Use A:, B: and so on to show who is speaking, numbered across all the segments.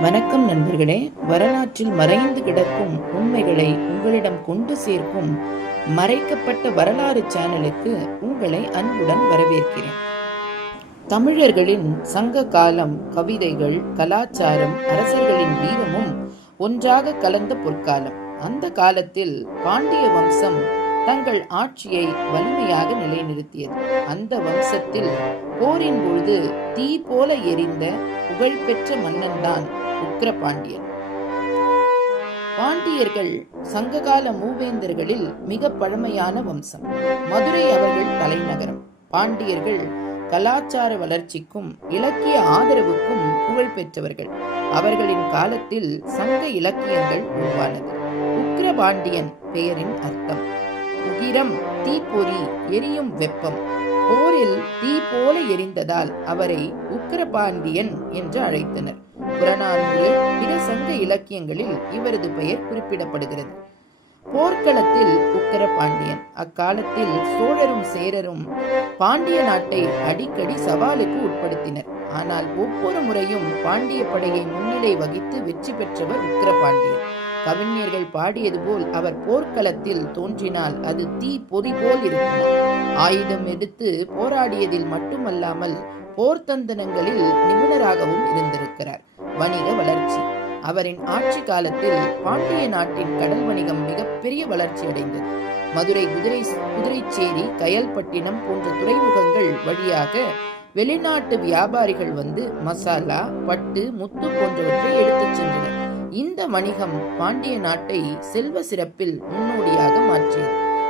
A: வணக்கம் நண்பர்களே வரலாற்றில் மறைந்து கிடக்கும் உண்மைகளை உங்களிடம் கொண்டு சேர்க்கும் மறைக்கப்பட்ட வரலாறு சேனலுக்கு உங்களை அன்புடன் வரவேற்கிறேன். தமிழர்களின் சங்க காலம் கவிதைகள் கலாச்சாரம் அரசர்களின் வீரமும் ஒன்றாக கலந்த பொற்காலம். அந்த காலத்தில் பாண்டிய வம்சம் தங்கள் ஆட்சியை வலிமையாக நிலைநிறுத்தியது. அந்த வம்சத்தில் போரின் பொழுது தீ போல எரிந்த புகழ்பெற்ற மன்னன்தான் உக்ரபாண்டியன். பாண்டியர்கள் சங்ககால மூவேந்தர்களில் மிக பழமையான வம்சம். மதுரை அவர்கள் தலைநகரம். பாண்டியர்கள் கலாச்சார வளர்ச்சிக்கும் இலக்கிய ஆதரவுக்கும் புகழ் பெற்றவர்கள். அவர்களின் காலத்தில் சங்க இலக்கியங்கள் உருவானது. உக்ரபாண்டியன் பெயரின் அர்த்தம். உகிரம் தீப்பொறி எரியும் வெப்பம். போரில் தீ போல எரிந்ததால் அவரை உக்கிரபாண்டியன் என்று அழைத்தனர். புறநானூறு பிற சங்க இலக்கியங்களில் இவரது பெயர் குறிப்பிடப்படுகிறது. போர்க்களத்தில் உக்கிரபாண்டியன் அக்காலத்தில் சோழரும் சேரரும் பாண்டிய நாட்டை அடிக்கடி சவாலுக்கு உட்படுத்தினர். ஆனால் ஒவ்வொரு முறையும் பாண்டிய படையை முன்னிலை வகித்து வெற்றி பெற்றவர் உக்கிரபாண்டியன் கவிஞர்கள் பாடியது போல் அவர் போர்க்களத்தில் தோன்றினால் அது தீ பொறி போல் இருக்கும். ஆயுதம் எடுத்து போராடியதில் மட்டுமல்லாமல் போர்த்தந்தனங்களில் நிபுணராகவும் இருந்திருக்கிறார். வணிக வளர்ச்சி. அவரின் ஆட்சி காலத்தில் பாண்டிய நாட்டின் கடல் வணிகம் மிகப்பெரிய வளர்ச்சி அடைந்தது. மதுரை குதிரை குதிரைச்சேரி கயல்பட்டினம் போன்ற துறைமுகங்கள் வழியாக வெளிநாட்டு வியாபாரிகள் வந்து மசாலா பட்டு முத்து போன்றவற்றை எடுத்துச் சென்றனர். இந்த வணிகம் பாண்டிய நாட்டை செல்வ சிறப்பில் முன்னோடியாக மாற்றியது.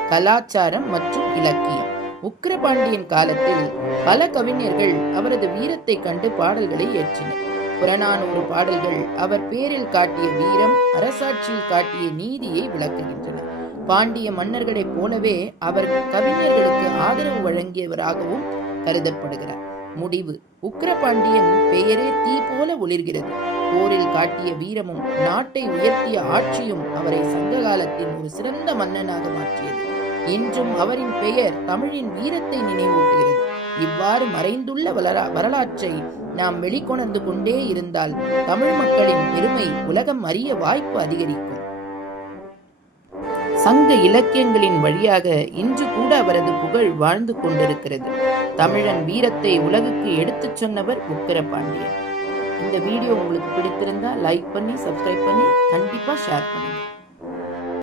A: கலாச்சாரம் மற்றும் இலக்கியம். உக்கிரபாண்டியன் காலத்தில் பல கவிஞர்கள் அவரது வீரத்தை கண்டு பாடல்களை இயற்றினர். புறநானூறு பாடல்கள் அவர் பேரில் காட்டிய வீரம் அரசாட்சியில் காட்டிய நீதியை விளக்குகின்றன. பாண்டிய மன்னர்களைப் போலவே அவர் கவிஞர்களுக்கு ஆதரவு வழங்கியவராகவும் கருதப்படுகிறார். முடிவு. உக்கிரபாண்டியன் பெயரே தீ போல ஒளிர்கிறது. போரில் காட்டிய வீரமும் நாட்டை உயர்த்திய ஆட்சியும் அவரை சங்க காலத்தின் ஒரு சிறந்த மன்னனாக மாற்றியது. இன்றும் அவரின் பெயர் தமிழின் வீரத்தை நினைவூட்டுகிறது. இவ்வாறு மறைந்துள்ள வளரா வரலாற்றை நாம் வெளிக்கொணர்ந்து கொண்டே இருந்தால் தமிழ் மக்களின் பெருமை உலகம் அறிய வாய்ப்பு அதிகரிக்கும். சங்க இலக்கியங்களின் வழியாக இன்று கூட அவரது புகழ் வாழ்ந்து கொண்டிருக்கிறது. தமிழன் வீரத்தை உலகுக்கு எடுத்துச் சொன்னவர் உக்கிரபாண்டியன். இந்த வீடியோ உங்களுக்கு பிடித்திருந்தால் லைக் பண்ணி சப்ஸ்கிரைப் பண்ணி கண்டிப்பாக ஷேர் பண்ணுங்கள்